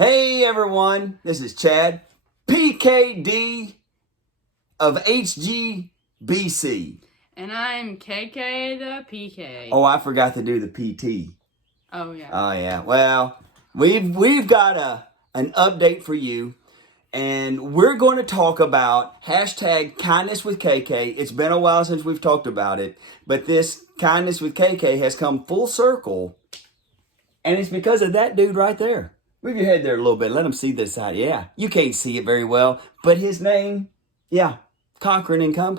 Hey everyone, this is Chad, PKD of HGBC. And I'm KK the PK. Oh, I forgot to do the PT. Oh yeah. Oh yeah. Well, we've got an update for you, and we're going to talk about hashtag kindness with KK. It's been a while since we've talked about it, but this kindness with KK has come full circle, and it's because of that dude right there. Move your head there a little bit. Let him see this side. Yeah, you can't see it very well, but his name, Cochren Co.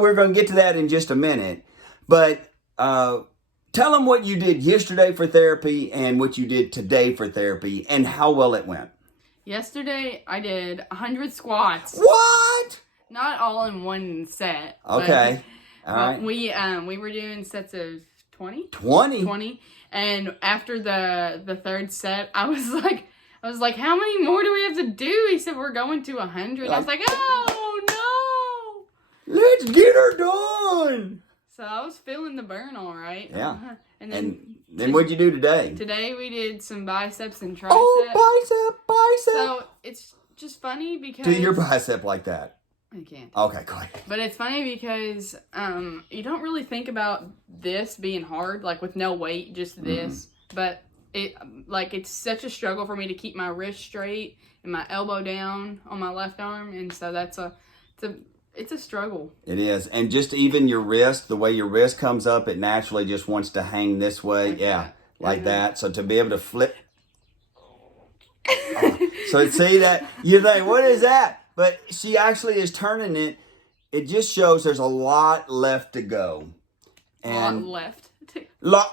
We're going to get to that in just a minute. But tell them what you did yesterday for therapy and what you did today for therapy and how well it went. Yesterday I did 100 squats. What? Not all in one set. Okay. All right. We were doing sets of 20. 20? And after the third set, I was like, how many more do we have to do? He said, we're going to 100. I was like, oh, no. Let's get her done. So I was feeling the burn all right. Yeah. And then what'd you do today? Today we did some biceps and triceps. Oh, bicep. So it's just funny because... Do your bicep like that. I can't. Okay, go ahead. But it's funny because you don't really think about this being hard, like with no weight, just this. But it's such a struggle for me to keep my wrist straight and my elbow down on my left arm, and so it's a struggle. It is, and just even your wrist, the way your wrist comes up, it naturally just wants to hang this way, like that. So to be able to flip, so see that you think, what is that? But she actually is turning it. It just shows there's a lot left to go. And a lot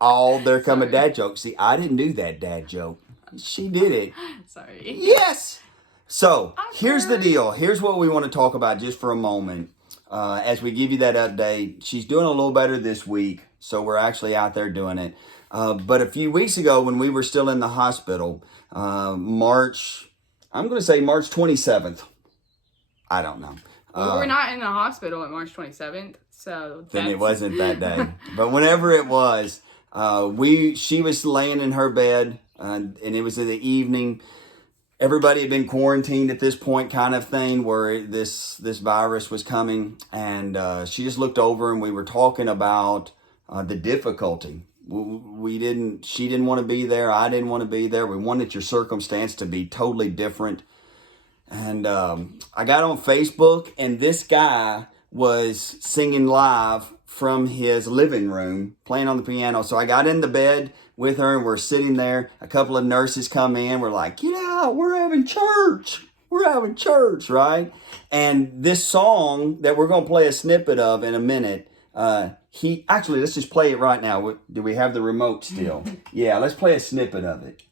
left. There come a dad joke. See, I didn't do that dad joke. She did it. Sorry. Yes. So here's the deal. Here's what we want to talk about just for a moment. As we give you that update, she's doing a little better this week. So we're actually out there doing it. But a few weeks ago when we were still in the hospital, March 27th. I don't know. Well, we're not in the hospital on March 27th, so then it wasn't that day. But whenever it was, she was laying in her bed, and it was in the evening. Everybody had been quarantined at this point, kind of thing, where this virus was coming, and she just looked over, and we were talking about the difficulty. She didn't want to be there. I didn't want to be there. We wanted your circumstance to be totally different. And I got on Facebook, and this guy was singing live from his living room, playing on the piano. So I got in the bed with her, and we're sitting there. A couple of nurses come in. We're like, get out. We're having church. We're having church, right? And this song that we're going to play a snippet of in a minute, let's just play it right now. Do we have the remote still? Yeah, let's play a snippet of it.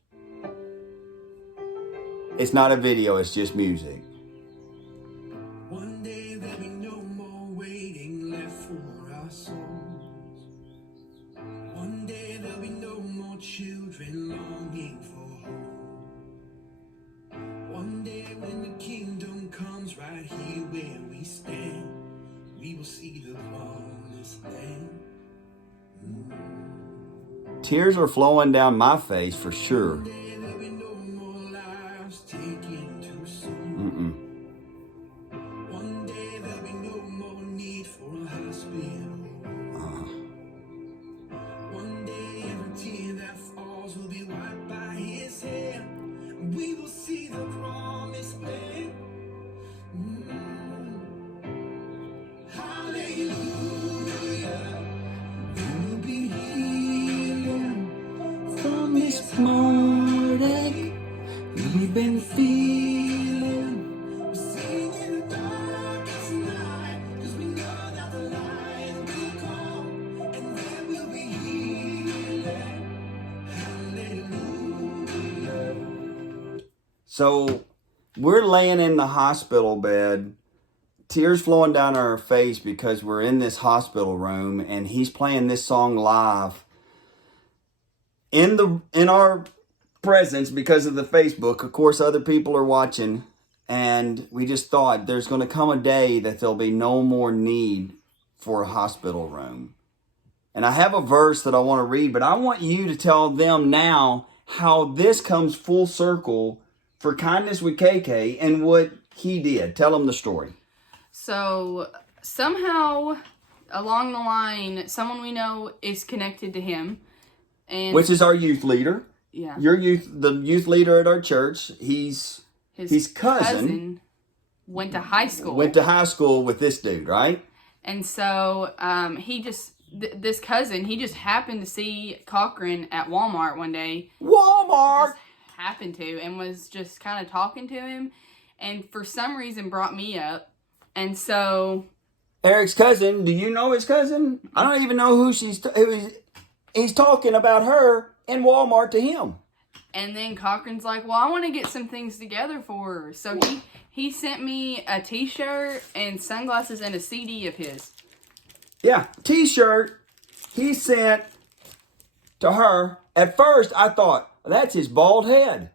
It's not a video, it's just music. One day there'll be no more waiting left for our souls. One day there'll be no more children longing for home. One day when the kingdom comes right here where we stand, we will see the promised land. Tears are flowing down my face for sure. One day there'll be no more lives taken too soon. One day there'll be no more need for a hospital. One day every tear that falls will be wiped by his hand. We will see the promised land. Hallelujah. We'll be healing from this heartache we've been feeling. We're singing in the darkest night, 'cause we know that the light will come, and there will be healing. Hallelujah. So we're laying in the hospital bed, tears flowing down our face because we're in this hospital room, and he's playing this song live in our presence because of the Facebook. Of course, other people are watching, and we just thought there's going to come a day that there'll be no more need for a hospital room. And I have a verse that I want to read, but I want you to tell them now how this comes full circle for Kindness with KK and what he did. Tell them the story. So somehow along the line, someone we know is connected to him, and Which is our youth leader. yeah, The youth leader at our church. His cousin went to high school. Went to high school with this dude, right? And so he just this cousin, he just happened to see Cochren at Walmart one day. Walmart! Just happened to, and was just kind of talking to him, and for some reason brought me up. And so Eric's cousin, do you know his cousin? I don't even know who he's talking about her in Walmart to him. And then Cochran's like, well, I want to get some things together for her. So he sent me a t-shirt and sunglasses and a CD of his. Yeah, t-shirt he sent to her. At first, I thought, well, that's his bald head.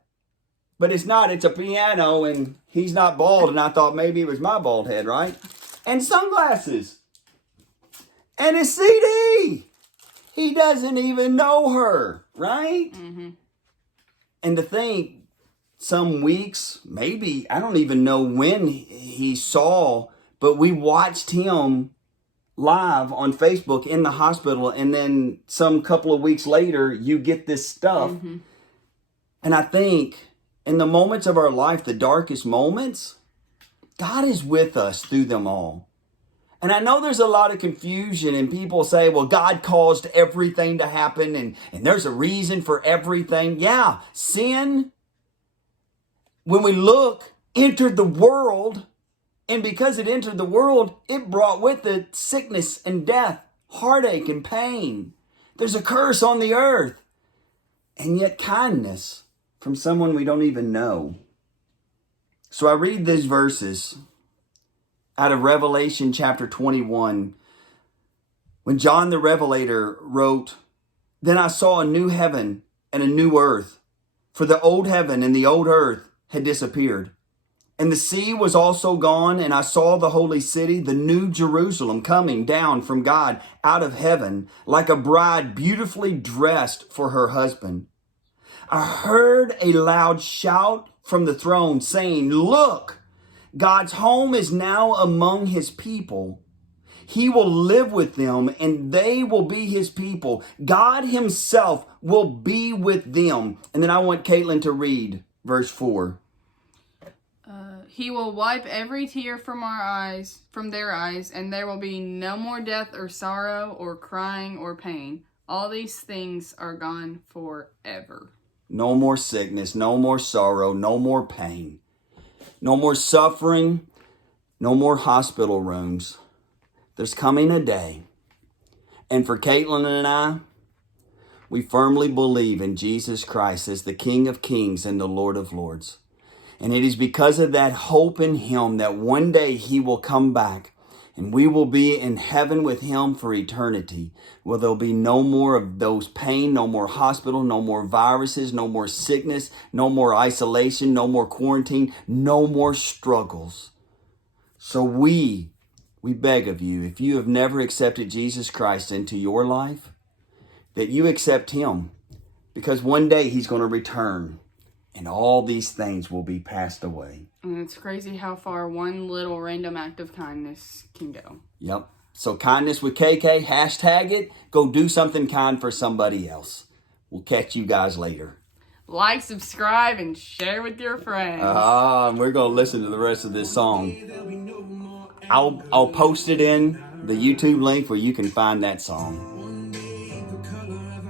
But it's not. It's a piano, and he's not bald. And I thought maybe it was my bald head, right? And sunglasses. And his CD. He doesn't even know her, right? Mm-hmm. And to think, some weeks, maybe, I don't even know when he saw, but we watched him live on Facebook in the hospital, and then some couple of weeks later, you get this stuff. Mm-hmm. And I think in the moments of our life, the darkest moments, God is with us through them all. And I know there's a lot of confusion, and people say, well, God caused everything to happen, and there's a reason for everything. Yeah, sin, when we look, entered the world. And because it entered the world, it brought with it sickness and death, heartache and pain. There's a curse on the earth. And yet kindness from someone we don't even know. So I read these verses out of Revelation chapter 21. When John the Revelator wrote, "Then I saw a new heaven and a new earth, for the old heaven and the old earth had disappeared. And the sea was also gone, and I saw the holy city, the new Jerusalem, coming down from God out of heaven, like a bride beautifully dressed for her husband. I heard a loud shout from the throne saying, 'Look, God's home is now among his people. He will live with them, and they will be his people. God himself will be with them.'" And then I want Katelyn to read verse 4. He will wipe every tear from their eyes, and there will be no more death or sorrow or crying or pain. All these things are gone forever. No more sickness, no more sorrow, no more pain, no more suffering, no more hospital rooms. There's coming a day. And for Katelyn and I, we firmly believe in Jesus Christ as the King of Kings and the Lord of Lords. And it is because of that hope in him that one day he will come back and we will be in heaven with him for eternity, where there'll be no more of those pain, no more hospital, no more viruses, no more sickness, no more isolation, no more quarantine, no more struggles. So we beg of you, if you have never accepted Jesus Christ into your life, that you accept him, because one day he's going to return. And all these things will be passed away. And it's crazy how far one little random act of kindness can go. Yep. So Kindness with KK, hashtag it. Go do something kind for somebody else. We'll catch you guys later. Like, subscribe, and share with your friends. We're going to listen to the rest of this song. I'll post it in the YouTube link where you can find that song.